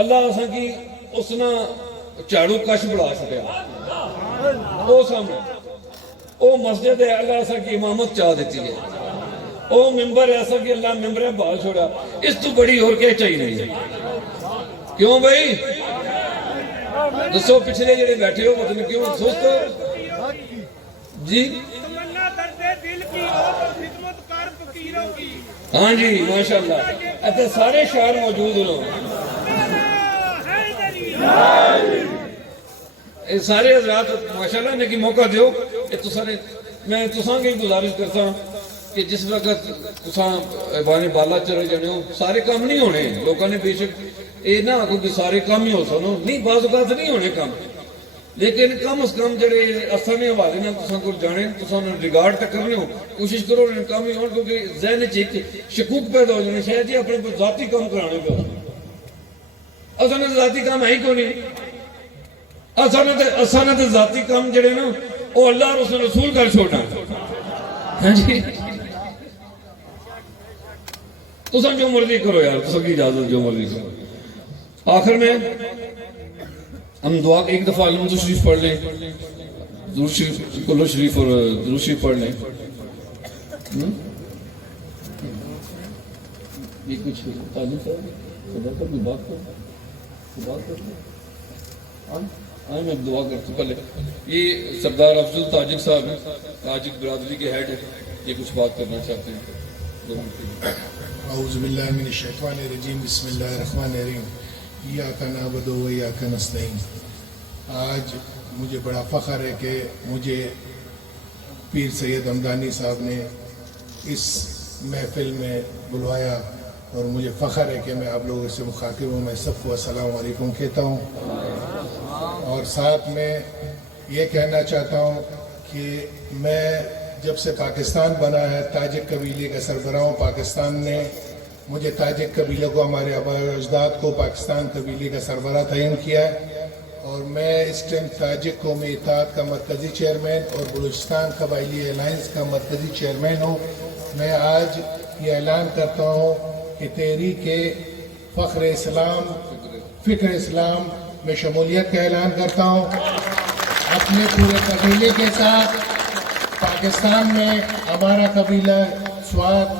اللہ اساں کی اس نے جھاڑو کش بڑھا سکے, وہ سامنے وہ مسجد ہے, اللہ اساں کی امامت چاہ دیتی ہے, وہ ممبر ایسا کہ اللہ ممبر بھال چھوڑا, اس تو بڑی اور کیا چاہیے نہیں ہے. کیوں بھائی دسو پچھلے جڑے بیٹھے ہو پتہ نہیں کیوں سست ہو جی. ہاں جی ماشاءاللہ ایسے سارے شاعر موجود ہوں, سارے حضرات ماشاءاللہ نے کی موقع دیو. میں تساں کی گزارش کرتا ہوں کہ جس وقت تساں بانے بالا چلے جانے ہو, سارے کام نہیں ہونے. لوگوں نے بے شک یہ نہ آخو کہ سارے کام ہی ہو سنو, نہیں بعض اوقات نہیں ہونے کام, لیکن کم از کم جڑے اثر نے حوالے نہ تساں کو جانے, تساں ریگارڈ تک کرنے ہو, کوشش کرو کام ہی ہو, کیونکہ ذہن ایک شکوک پیدا ہو جانے شاید جی اپنے ذاتی کام کرانے پہ. اصل نے ذاتی کام ہے ہی کو نہیں, اصل نے ذاتی کام جڑے نا وہ اللہ اور رسول کر چھوڑنا. ہاں جی تساں جو مرضی کرو یار, تساں کی اجازت جو مرضی کرو. آخر میں ہم دعا ایک دفعہ علم شریف پڑھ لیں, درود شریف کلو شریف اور درود شریف پڑھ لیں. یہ کچھ تعلیم صاحب خدا کا بھی بات کرو. ہاں میں دعا کرتا ہوں پہلے. یہ سردار افضل تاجک صاحب ہیں, تاجک برادری کے ہیڈ ہیں, یہ کچھ بات کرنا چاہتے ہیں. 2 منٹ کے لیے. اعوذ باللہ من الشیطان الرجیم. بسم اللہ الرحمن الرحیم. ایاک نعبد و ایاک نستعین. آج مجھے بڑا فخر ہے کہ مجھے پیر سید ہمدانی صاحب نے اس محفل میں بلوایا, اور مجھے فخر ہے کہ میں آپ لوگوں سے مخاطب ہوں. میں سب کو السلام علیکم کہتا ہوں, اور ساتھ میں یہ کہنا چاہتا ہوں کہ میں جب سے پاکستان بنا ہے, تاجک قبیلے کا سربراہ ہوں. پاکستان نے مجھے تاجک قبیلے کو, ہمارے آباء و اجداد کو پاکستان قبیلے کا سربراہ تعین کیا ہے, اور میں اس ٹائم تاجک قومی اتحاد کا مرکزی چیئرمین اور بلوچستان قبائلی الائنس کا مرکزی چیئرمین ہوں. میں آج یہ اعلان کرتا ہوں کہ تحریک فخر اسلام, فکر اسلام میں شمولیت کا اعلان کرتا ہوں. اپنے پورے قبیلے کے ساتھ پاکستان میں ہمارا قبیلہ سوات,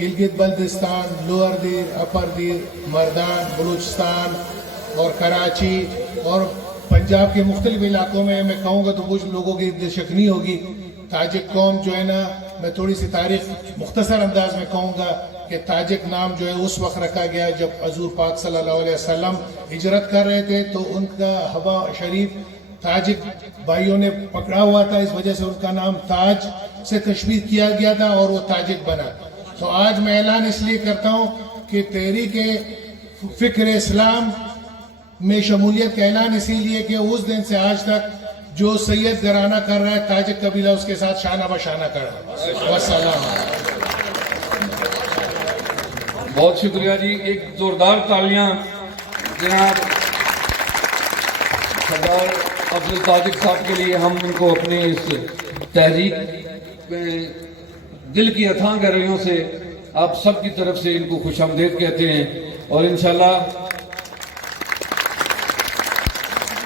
گلگت بلتستان, لوور دیر, اپر دیر, مردان, بلوچستان اور کراچی اور پنجاب کے مختلف علاقوں میں کہوں گا تو کچھ لوگوں کی دلچسپی نہیں ہوگی. تاجک قوم جو ہے نا, میں تھوڑی سی تاریخ مختصر انداز میں کہوں گا کہ تاجک نام جو ہے اس وقت رکھا گیا جب حضور پاک صلی اللہ علیہ وسلم ہجرت کر رہے تھے, تو ان کا ہوا شریف تاجک بھائیوں نے پکڑا ہوا تھا, اس وجہ سے ان کا نام تاج سے تشبیہ کیا گیا تھا اور وہ تاجک بنا. تو آج میں اعلان اس لیے کرتا ہوں کہ تحریک فکر اسلام میں شمولیت کا اعلان اسی لیے کہ اس دن سے آج تک جو سید گرانہ کر رہا ہے تاجک قبیلہ اس کے ساتھ شانہ بشانہ کر رہا ہے. والسلام. بہت شکریہ جی. ایک زوردار تالیاں جناب سردار افضل تاجک صاحب کے لیے. ہم ان کو اپنی اس تحریک میں دل کی اتھاں گہرائیوں سے آپ سب کی طرف سے ان کو خوش آمدید کہتے ہیں, اور انشاءاللہ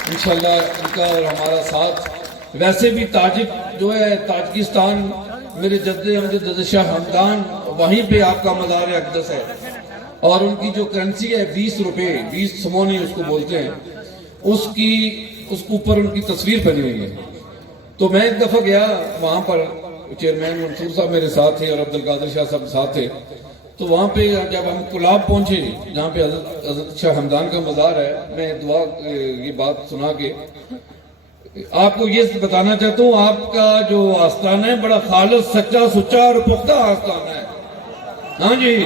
ان کا اور ہمارا ساتھ. ویسے بھی تاجک جو ہے, تاجکستان میرے جد امجد شاہ ہمدان, وہیں پہ آپ کا مزار اقدس ہے, اور ان کی جو کرنسی ہے 20 روپے, 20 سمونی اس کو بولتے ہیں, اس اوپر ان کی تصویر بنی ہوئی ہے. تو میں ایک دفعہ گیا وہاں پر, چیئرمین منصور صاحب میرے ساتھ تھے اور عبدالقادر شاہ صاحب ساتھ تھے. تو وہاں پہ جب ہم کلاب پہنچے جہاں پہ حضرت شاہ ہمدان کا مزار ہے, میں دعا یہ بات سنا کے آپ کو یہ بتانا چاہتا ہوں, آپ کا جو آستانہ ہے بڑا خالص, سچا, سچا اور پختہ آستانہ ہے. ہاں جی,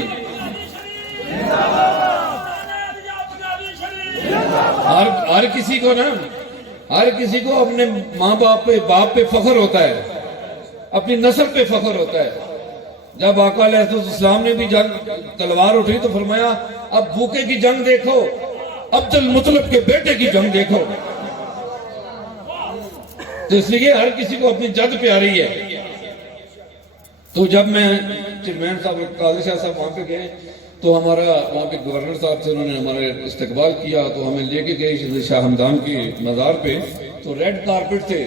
ہر کسی کو نا, ہر کسی کو اپنے ماں باپ پہ فخر ہوتا ہے, اپنی نسل پہ فخر ہوتا ہے. جب آقا علیہ السلام نے بھی جنگ تلوار اٹھی تو فرمایا اب بھوکے کی جنگ دیکھو, عبد المطلب کے بیٹے کی جنگ دیکھو. تو اس لیے ہر کسی کو اپنی جد پیاری ہے. تو جب میں چیئرمین صاحب قادر شاہ صاحب وہاں پہ گئے تو ہمارا وہاں پہ گورنر صاحب سے انہوں نے ہمارے استقبال کیا, تو ہمیں لے کے گئے شاہ ہمدان کی مزار پہ. تو ریڈ کارپٹ تھے,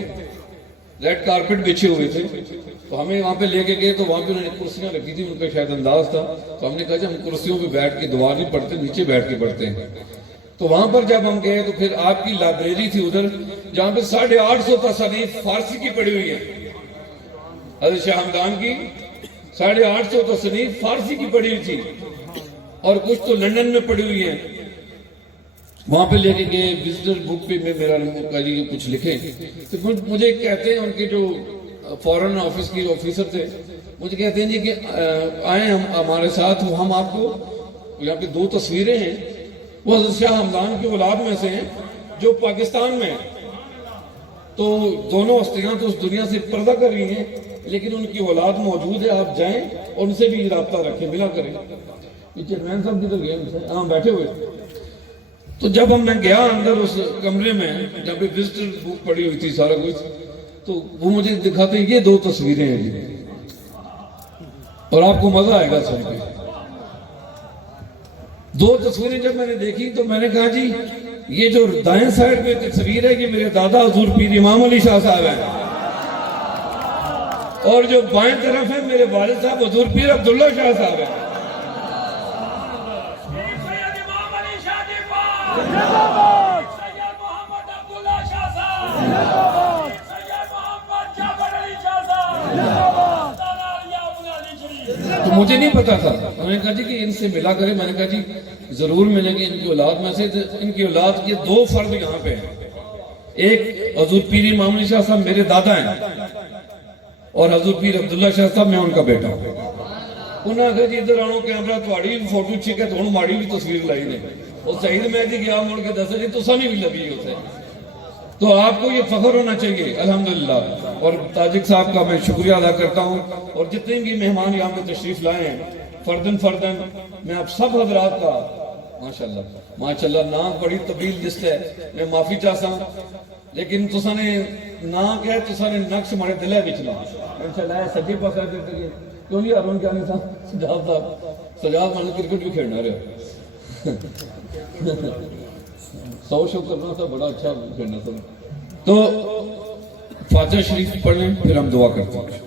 ریڈ کارپٹ بچھے ہوئے تھے, تو ہمیں وہاں پہ لے کے گئے. تو وہاں پہ انہوں نے کرسیاں رکھی تھی, ان کا شاید انداز تھا. تو ہم نے کہا کہ ہم کرسیوں پہ بیٹھ کے دعا نہیں پڑھتے, نیچے بیٹھ کے پڑھتے ہیں. تو وہاں پر جب ہم گئے تو پھر آپ کی لائبریری تھی ادھر, جہاں پہ 850 تصانیف فارسی کی پڑھی ہوئی ہیں. حضرت شاہ ہمدان کی 850 تصانیف فارسی کی پڑھی ہوئی تھی, اور کچھ تو لندن میں پڑھی ہوئی ہیں. وہاں پہ لے کے گئے وزٹر بک پہ میں میرا نمبر کا جی کچھ لکھیں. تو مجھے کہتے ہیں ان کے جو فورن آفس کے آفیسر تھے, مجھے کہتے ہیں جی کہ آئیں ہم ہمارے ساتھ, ہم آپ کو یہاں پہ 2 تصویریں ہیں, وہ حضرت شاہ ہمدان کی اولاد میں سے ہیں جو پاکستان میں ہیں. تو دونوں ہستیاں تو اس دنیا سے پردہ کر رہی ہیں, لیکن ان کی اولاد موجود ہے, آپ جائیں اور ان سے بھی رابطہ رکھیں, ملا کریں. یہ چیئرمین صاحب کدھر گئے, ہاں بیٹھے ہوئے. تو جب میں گیا اندر اس کمرے میں, جب وزٹر بک پڑی ہوئی تھی سارا کچھ, تو وہ مجھے دکھاتے ہیں یہ 2 تصویریں ہیں جی, اور آپ کو مزہ آئے گا سن کے. 2 تصویریں جب میں نے دیکھی تو میں نے کہا جی یہ جو دائیں سائڈ پہ تصویر ہے یہ میرے دادا حضور پیر امام علی شاہ صاحب ہیں, اور جو بائیں طرف ہے میرے والد صاحب حضور پیر عبداللہ شاہ صاحب ہیں. سید امام علی شاہ جی پاک، سید محمد عبداللہ شاہ تو مجھے نہیں پتا تھا. انہوں نے کہا جی کہ ان سے ملا کرے. میں نے کہا جی ضرور ملیں گے. ان کی اولاد میں سے ان کی اولاد کے 2 فرد یہاں پہ ہیں. ایک حضور پیر امام علی شاہ صاحب میرے دادا ہیں اور حضور پیر عبداللہ شاہ صاحب میں ان کا بیٹا ہوں. انہوں نے کہا جی ادھر آنو کیمرہ تھوڑی فوٹو چھک ہے تو ہوں ماڑی بھی تصویر لائی نے. اور سعید میں جی گیا مڑ کے دسا جی تو سانی بھی لگی ہوتے. تو آپ کو یہ فخر ہونا چاہیے الحمدللہ. اور تاجک صاحب کا میں شکریہ ادا کرتا ہوں اور جتنے بھی مہمان یہاں پہ تشریف لائے ہیں فردن میں آپ سب حضرات کا ماشاءاللہ نام بڑی تبدیل جس ہے میں معافی چاہتا ہوں. لیکن تسا نے نام کیا ہے تسا نے نقش ہمارے دلے بچنا انشاءاللہ سجی پاسا کرتے گئے. کیوں نہیں ارون کیا نہیں تھا سجاد مانو کرکٹ بھی کھیلنا رہا 100 شو کرنا تھا بڑا اچھا کھیلنا تھا. تو فاتحہ شریف پڑھ لیں پھر ہم دعا کرتے ہیں.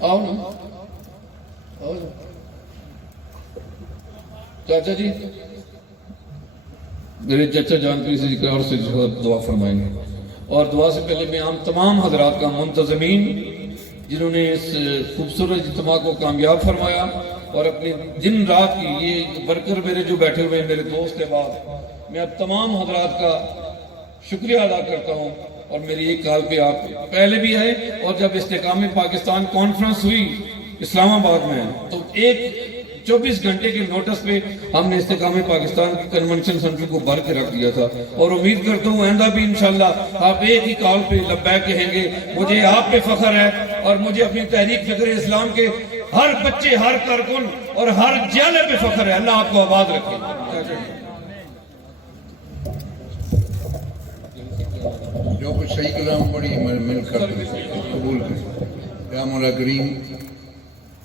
آؤ نا آؤ چاچا جی میرے چچا جان پیر سے اور سے دعا فرمائیں گے. اور دعا سے پہلے میں عام تمام حضرات کا منتظمین جنہوں نے اس خوبصورت اجتماع کو کامیاب فرمایا اور اپنی دن رات کی یہ ورکر میرے جو بیٹھے ہوئے ہیں میرے دوست احباب میں اب تمام حضرات کا شکریہ ادا کرتا ہوں. اور میری ایک کال پہ آپ پہلے بھی آئے اور جب استحکام پاکستان کانفرنس ہوئی اسلام آباد میں تو ایک 24 گھنٹے کے نوٹس پہ ہم نے استحکام پاکستان کی کنونشن سنٹر کو بھر کے رکھ دیا تھا. اور امید کرتا ہوں آئندہ بھی انشاءاللہ آپ ایک ہی کال پہ لبیک کہیں گے. مجھے آپ پہ فخر ہے اور مجھے اپنی تحریک فکر اسلام کے ہر بچے ہر کارکن اور ہر جالے پہ فخر ہے. اللہ آپ کو آباد رکھے. جو کچھ صحیح کلام پڑھی مل کر قبول کریں. یا مولا کریم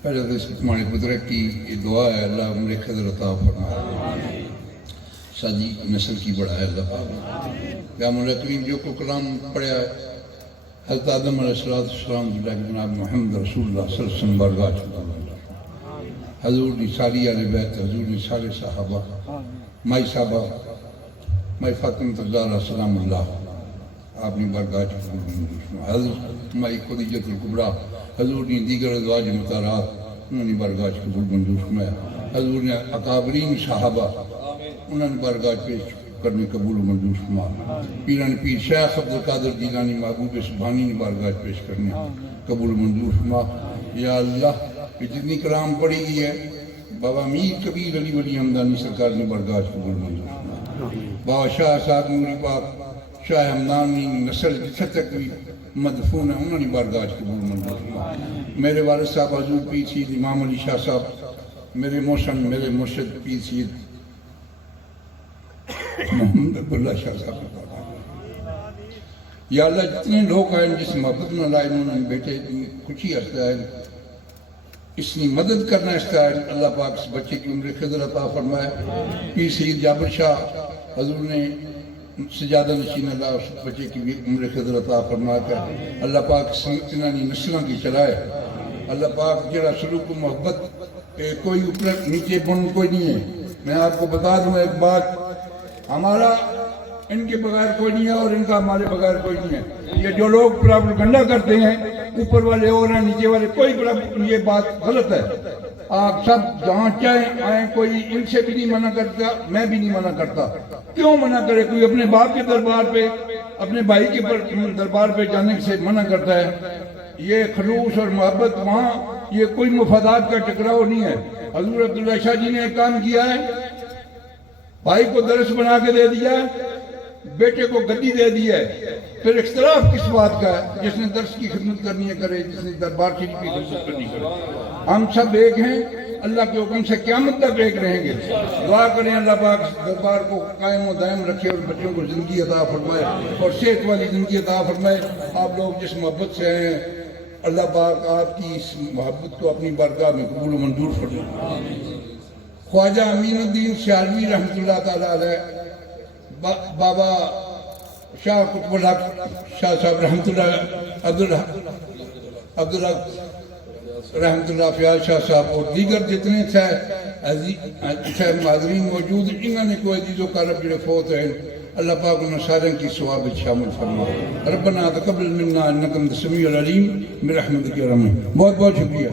پہلے تو اس تمہارے قدرت کی یہ دعا ہے اللہ عمر خضر عطا فرمائے سادی نسل کی بڑھائے اللہ. یا مولا کریم جو کو کلام پڑھا ہے حضرت آدم علیہ السلام جناب محمد رسول اللہ صلی اللہ علیہ وسلم بارگاہ حضور نے ساری آل بیت حضور نے سارے صحابہ مائی صحابہ مائی فاطمہ الزہرا سلام اللہ آپ نے بارگاہ حضرت مائی خدیجۃ الکبریٰ حضور نے دیگر ازواج مطہرات انہوں نے بارگاہ قبول منظور فرمایا. حضور نے اکابرین صحابہ انہوں نے بارگاہ پیش کرنے قبول منظور فرمایا. پیران پیر شیخ عبدالقادر جیلانی محبوب سبحانی نے بارگاہ پیش کرنے قبول منظور فرمایا. یا اللہ یہ جتنی کلام پڑھی گئی ہے بابا میر کبیر علی ولی حمدانی سرکار نے بارگاہ قبول منظور فرمایا. بابا شاہ صاحب نوری پاک شاہ حمدانی نسل جتھے تک بھی مدفون ہیں انہوں نے بارگاہ قبول منظور فرمایا. میرے والد صاحب حضور پیر سید امام علی شاہ صاحب میرے موشن میرے مرشد پیر سید محمد عبداللہ شاہ صاحب. یا اللہ جتنے لوگ آئیں جس محبت میں لائے انہوں نے بیٹے خوشی استعائل اتنی مدد کرنا استعائل اللہ پاک اس بچے کی عمر خضر عطا فرمائے. پیر سید جابر شاہ حضور نے سجادہ نشین اللہ اس بچے کی عمر خضر عطا فرما کر اللہ پاک سنتنانی نسلوں کی چلائے. اللہ پاک جڑا سلوک و محبت کوئی اوپر نیچے بن کوئی نہیں ہے. میں آپ کو بتا دوں ایک بات ہمارا ان کے بغیر کوئی نہیں ہے اور ان کا ہمارے بغیر کوئی نہیں ہے. یہ جو لوگ پروپیگنڈا کرتے ہیں اوپر والے اور ہیں نیچے والے کوئی یہ بات غلط ہے. آپ سب جہاں چاہیں آئیں کوئی ان سے بھی نہیں منع کرتا میں بھی نہیں منع کرتا. کیوں منع کرے کوئی اپنے باپ کے دربار پہ اپنے بھائی کے دربار پہ جانے سے منع کرتا ہے. یہ خلوص اور محبت وہاں یہ کوئی مفادات کا ٹکراؤ نہیں ہے. حضور عبداللہ شاہ جی نے ایک کام کیا ہے بھائی کو درس بنا کے دے دیا بیٹے کو گدی دے دی ہے. پھر اختلاف کس بات کا ہے؟ جس نے درس کی خدمت کرنی ہے کرے جس نے دربار شریف کی خدمت کرنی کرے. ہم سب ایک ہیں اللہ کے حکم سے قیامت تک ایک رہیں گے. دعا کریں اللہ پاک دربار کو قائم و دائم رکھے اور بچوں کو زندگی عطا فرمائے اور صحت والی زندگی عطا فرمائے. آپ لوگ جس محبت سے ہیں اللہ پاک آپ کی اس محبت کو اپنی بارگاہ میں قبول و منظور فرمائے. خواجہ امین الدین سیالوی رحمۃ اللہ تعالیٰ علیہ بابا شاہ قطب الحق شاہ صاحب رحمۃ اللہ عبدالحق رحمت اللہ فیاض شاہ صاحب اور دیگر جتنے تھے معذرین موجود، انہوں نے کوئی عزیز و کارب جڑے فوت ہیں، اللہ پاک انہوں سارے کی ثواب شامل فرما. ربنا تقبل منا انکا انت السمیع العلیم برحمتک یا رحمن. بہت بہت شکریہ.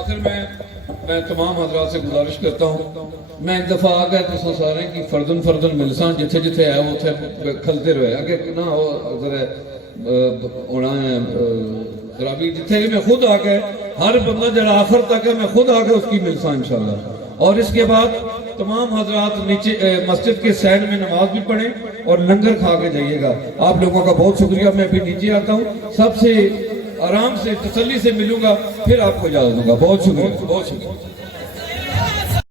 آخر میں تمام حضرات سے گزارش کرتا ہوں، میں ایک دفعہ آ گئے تو سارے کی فردن ملسان جتھے جتھے ہے وہ تھے کھلتے رہے اگر نہ ہو ذرا ہونا ہے خرابی جتھے کہ میں خود آ کے ہر بندہ جڑا آخر تک ہے میں خود آ کے اس کی ملسان انشاءاللہ. اور اس کے بعد تمام حضرات نیچے مسجد کے سائڈ میں نماز بھی پڑھیں اور لنگر کھا کے جائیے گا. آپ لوگوں کا بہت شکریہ. میں پھر نیچے آتا ہوں، سب سے آرام سے تسلی سے ملوں گا، پھر آپ کو اجازت دوں گا. بہت شکریہ.